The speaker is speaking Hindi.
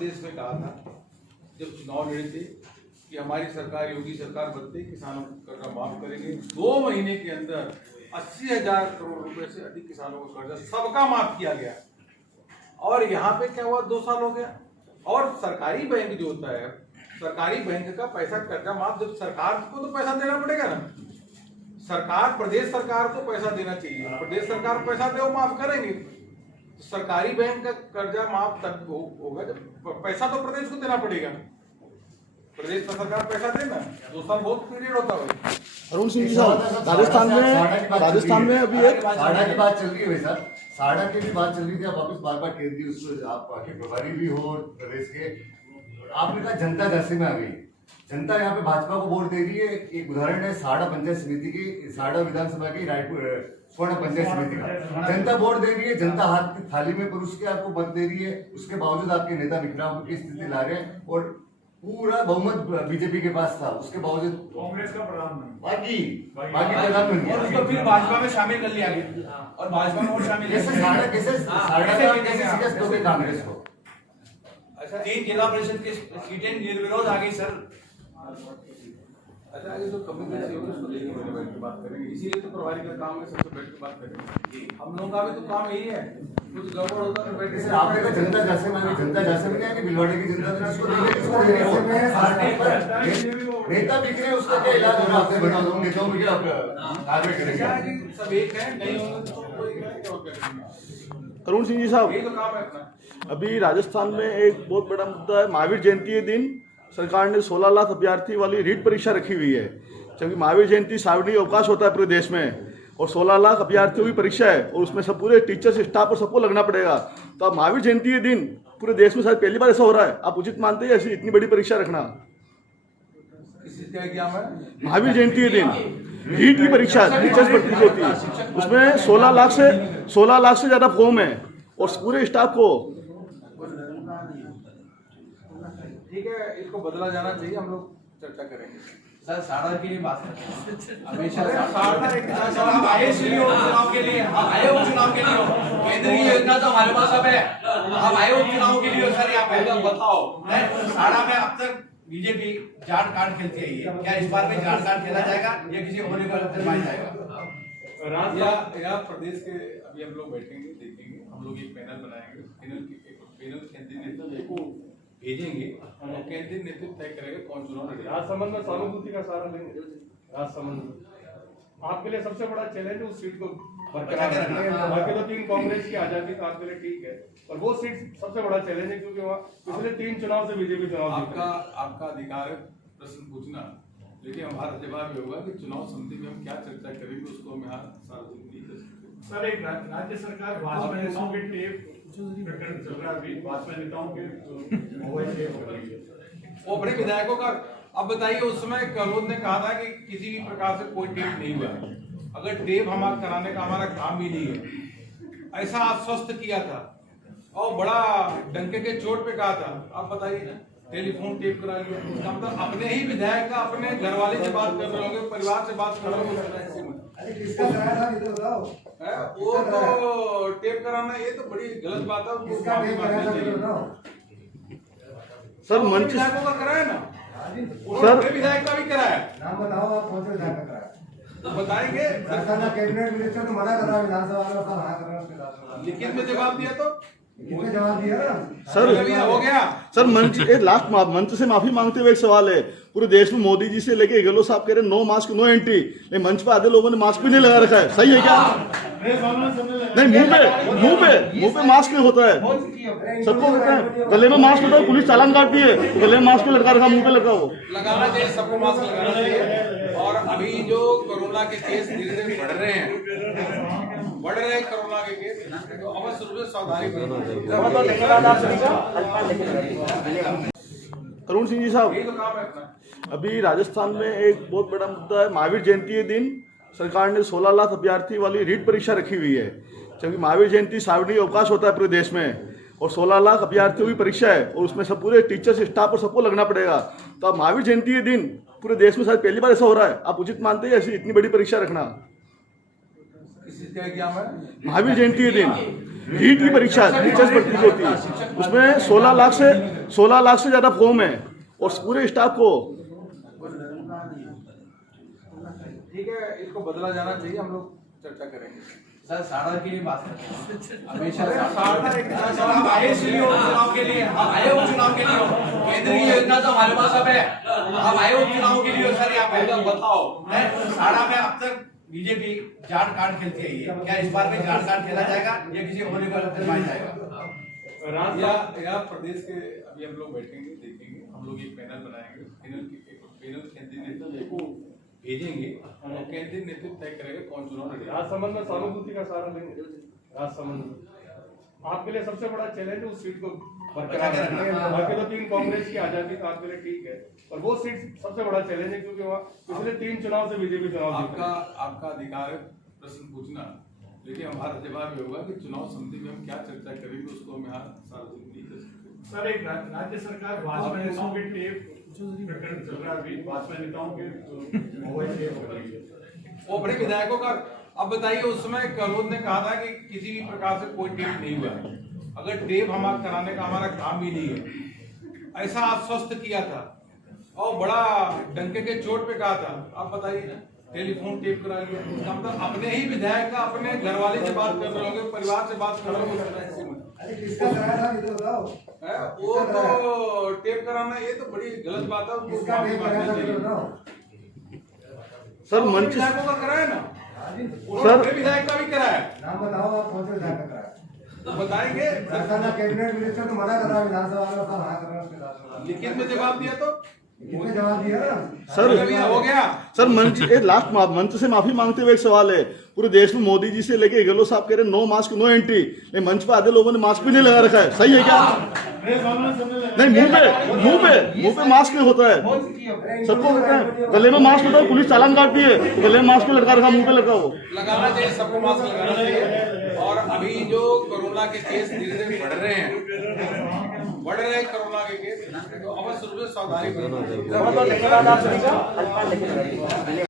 प्रदेश में कहा था जब चुनाव लड़े थे कि हमारी सरकार, योगी सरकार बनते किसानों का कर्जा माफ करेंगे। 2 महीने के अंदर 80,000 करोड़ रुपए से अधिक किसानों का कर्जा सबका माफ किया गया। और यहाँ पे क्या हुआ, 2 साल हो गया। और सरकारी बैंक जो होता है, सरकारी बैंक का पैसा कर्जा माफ, जब सरकार को तो पैसा देना पड़ेगा ना, सरकार, प्रदेश सरकार को पैसा देना चाहिए, प्रदेश सरकार पैसा दे, वो माफ करेंगे। तो सरकारी बैंक का कर्जा माफ तब होगा जब पैसा तो प्रदेश को देना पड़ेगा। प्रदेश सरकार पैसा देना, 2 साल बहुत पीरियड होता है। अरुण सिंह जी साहब, राजस्थान में अभी एक साड़ा की बात चल रही है भाई साहब, साड़ा की भी बात चल रही थी। आप वापस बार बार केंद्रीय उसको, आप के प्रभारी भी हो प्रदेश के, आपने कहा जनता जैसे में आ गई। जनता यहाँ पे भाजपा को वोट दे रही है। एक उदाहरण है साड़ा पंचायत समिति की, साड़ा विधानसभा की रायपुर स्वर्ण पंचायत समिति का। जनता वोट दे रही है, जनता हाथ की थाली में परोस के आपको मत दे रही है। उसके बावजूद आपके नेता विक्राम की स्थिति ला रहे हैं और पूरा बहुमत बीजेपी के पास था, उसके बावजूद कांग्रेस का प्रधानमंत्री बाकी प्रधानमंत्री और उसको फिर भाजपा में शामिल कर लिया गया और भाजपा में और शामिल कैसे सीरियस लोगे कांग्रेस को। अच्छा, 3 जिला परिषद की सीटें निर्विरोध आ गई सर। अच्छा, ये जो कम्युनिटी होगी उसको लेके बैठ के बात करेंगे। इसीलिए तो प्रभारी का काम है सबसे बैठ के बात करेंगे। हम लोगों का भी तो काम यही है, कुछ गड़बड़ होता है तो बैठ के। आपने कहा जनता जैसे में, जनता जैसे में नहीं है कि भिलवाड़े की जनता तो जिसको नेता बिक रहे, उसका क्या इलाज हो रहा है? आपने बता दो नेताओं में क्या आगे करेंगे? सब एक है, नहीं होंगे तो कोई करेंगे। अरुण सिंह जी साहब, यही तो काम है अपना। अभी राजस्थान में एक बहुत बड़ा मुद्दा है, महावीर जयंती के दिन सरकार ने 16 लाख अभ्यर्थी वाली रीट परीक्षा रखी हुई है। क्योंकि महावीर जयंती सार्वजनिक अवकाश होता है पूरे देश में और 16 लाख अभ्यर्थियों की परीक्षा है और उसमें सब पूरे टीचर्स, स्टाफ और सबको लगना पड़ेगा। तो अब महावीर जयंती के दिन पूरे देश में शायद पहली बार ऐसा हो रहा है। आप उचित मानते हैं ऐसी इतनी बड़ी परीक्षा रखना? महावीर जयंती के दिन रीट की परीक्षा टीचर्स भर्ती की होती है, उसमें 16 लाख से ज्यादा फॉर्म है और पूरे स्टाफ को। ठीक है, इसको बदला जाना चाहिए, हम लोग चर्चा करेंगे। सर साड़ा की बात करते हैं हमेशा। साड़ा आए चुनाव के लिए, आए हो चुनाव के लिए, केंद्रीय योजना तो हमारे पास अब है। हम आए हो चुनाव के लिए सर, यहाँ पे बताओ साड़ा में अब तक बीजेपी जाट कार्ड खेलती आई है, क्या इस बार में जाट कार्ड खेला जाएगा या किसी और को खेलवाया जाएगा? या प्रदेश के अभी हम लोग बैठेंगे, देखेंगे, हम लोग एक पैनल बनाएंगे, पैनल केंद्रीय नेतृत्व को भेजेंगे और केंद्रीय नेतृत्व तय करेगा कौन चुनाव लड़ेगा। राजसमंद में सहानुभूति का सहारा लेंगे। राजसमंद में आपके लिए सबसे बड़ा चैलेंज उस सीट को बरकरार रखना है। बाकी तो 3 कांग्रेस की आजादी तो आपके लिए ठीक है, और वो सीट सबसे बड़ा चैलेंज है क्योंकि वहाँ पिछले 3 चुनाव से बीजेपी चुनाव आपका अधिकार है प्रश्न पूछना, लेकिन हमारा जवाब ये होगा कि चुनाव समिति में हम क्या चर्चा करेंगे उसको हम यहाँ सार्वजनिक नहीं कर सकते। सर, एक राज्य सरकार भाजपा नेताओं के टेप प्रकरण चल रहा है, भाजपा नेताओं के मोबाइल टेप हो रही है। वो अपने विधायकों का, अब बताइए, उस समय गहलोत ने कहा था कि किसी भी प्रकार से कोई टेप नहीं हुआ। अगर टेप हमारा कराने का हमारा काम भी नहीं है, ऐसा आश्वस्त किया था और बड़ा डंके के चोट पे कहा था। अब बताइए ना, टेलीफोन टेप करा लिया, इसका मतलब अपने ही विधायक का अपने घर वाले से बात कर रहे होंगे, परिवार से बात कर रहे होंगे, वो तो टेप कराना ये तो बड़ी गलत बात है। सर मंच विधायकों का कराया ना, सर विधायक का भी कराया, नाम बताओ आप कौन से विधायक का कराया? तो बताएंगे। कैबिनेट मिनिस्टर तो मना कर रहा है, विधानसभा में मना कर रहा है, लिखित में जवाब दिया तो जवाब दिया ना सर। हो गया सर मंच लास्ट मंच से माफी मांगते हुए एक सवाल है। पूरे देश में मोदी जी से लेके गहलोत साहब कह रहे नो मास्क नो एंट्री, लेकिन मंच पे आधे लोगों ने मास्क भी नहीं लगा रखा है, सही है क्या? नहीं, मुंह पे मास्क नहीं होता है, सबको होता है। गले में मास्क होता है, पुलिस चालान काटती है, गले में मास्क लटका रखा, मुंह पे लटका हो। लगाना चाहिए, सबको मास्क लगाना चाहिए। और अभी जो कोरोना के केस धीरे धीरे बढ़ रहे हैं कोरोना के केस, तो अवश्य रूप से सावधानी बरतना चाहिए। अरुण सिंह जी साहब, यही तो काम है अपना। अभी राजस्थान में एक बहुत बड़ा मुद्दा है, महावीर जयंती के दिन सरकार ने 16 लाख अभ्यर्थी वाली रीट परीक्षा रखी हुई है। क्योंकि महावीर जयंती सार्वजनिक अवकाश होता है पूरे देश में और 16 लाख अभ्यर्थियों की परीक्षा है और उसमें सब पूरे टीचर्स, स्टाफ और सबको लगना पड़ेगा। तो अब महावीर जयंती के दिन पूरे देश में शायद पहली बार ऐसा हो रहा है। आप उचित मानते हैं ऐसी इतनी बड़ी परीक्षा रखना? महावीर जयंती के दिन रीट की परीक्षा टीचर्स भर्ती की होती है, उसमें 16 लाख से ज्यादा फॉर्म है और पूरे स्टाफ को ठीक है, इसको बदला जाना चाहिए, हम लोग चर्चा करेंगे। सर साड़ा की बात करते हैं हमेशा साड़ा एक सर आप आए इसलिए उपचुनाव के लिए, आप आए उपचुनाव के लिए, केंद्रीय योजना तो हमारे पास अब है, आप आए उपचुनाव के लिए सर यहाँ पे बताओ। साड़ा में अब तक बीजेपी जाट कार्ड खेलती आई है, क्या इस बार में जाट कार्ड खेला जाएगा या किसी और को खेलवाया जाएगा? या प्रदेश के अभी हम लोग बैठेंगे, देखेंगे, हम लोग एक पैनल बनाएंगे, पैनल केंद्रीय नेतृत्व को भेजेंगे और केंद्रीय नेतृत्व तय करेगा कौन चुनाव लड़ेगा। राजसमंद में सहानुभूति का सहारा लेंगे। राजसमंद में आपके लिए सबसे बड़ा चैलेंज उस सीट को बरकरार रखना है। बाकी तो 3 कांग्रेस की आजादी तो आपके लिए ठीक है, पर वो सीट सबसे बड़ा चैलेंज है क्योंकि वहाँ पिछले 3 चुनाव से बीजेपी चुनाव आपका अधिकार है प्रश्न पूछना, लेकिन हमारा जवाब ये होगा कि चुनाव समिति में हम क्या चर्चा करेंगे उसको हम यहाँ सार्वजनिक नहीं कर सकते। सर एक राज्य सरकार भाजपा नेताओं के टेप प्रकरण चल रहा है अभी, भाजपा नेताओं के मोबाइल टेप हो रही है। वो अपने विधायकों का अब बताइए, उस समय गहलोत ने कहा था कि किसी भी प्रकार से कोई टेप नहीं हुआ है, अगर टेप हम कराने का हमारा काम ही नहीं है, ऐसा आश्वस्त किया था और बड़ा डंके के चोट पे कहा था। अब बताइए टेलीफोन टेप करा लिया, इसका मतलब अपने ही विधायक का अपने घर वाले से बात कर रहे होंगे, परिवार से बात कर रहे होंगे, अरे किसका कराया था ये तो बताओ। वो तो टेप कराना ये तो बड़ी गलत बात है, उसको किसका टेप कराया था ये तो बताओ। सर मंच विधायकों का कराया ना, सर विधायक का भी कराया, नाम बताओ आप कौन से विधायक का कराया। बताएंगे राजस्थान कैबिनेट मिनिस्टर तो मना कर रहा है, विधानसभा में सब हाँ कर रहा है उसके साथ। लिखित में जवाब दिया तो किसने जवाब दिया ना। सर हो गया। सर मंच से माफी मांगते हुए एक सवाल है, पूरे देश में मोदी जी से लेके गहलोत साहब कह रहे नो मास्क नो एंट्री, लेकिन मंच पे आधे लोगों ने मास्क भी नहीं लगा रखा है, सही है क्या? नहीं, मुंह पे मास्क नहीं होता है, सबको होता है, गले में मास्क होता है, पुलिस चालान काटती है, गले में मास्क लटका रखा, मुंह पे लगा वो लगाना चाहिए, सबको मास्क लगाना चाहिए। और अभी जो कोरोना के केस धीरे धीरे बढ़ रहे हैं कोरोना के केस, तो अवश्य रूप से सावधानी बरतना चाहिए।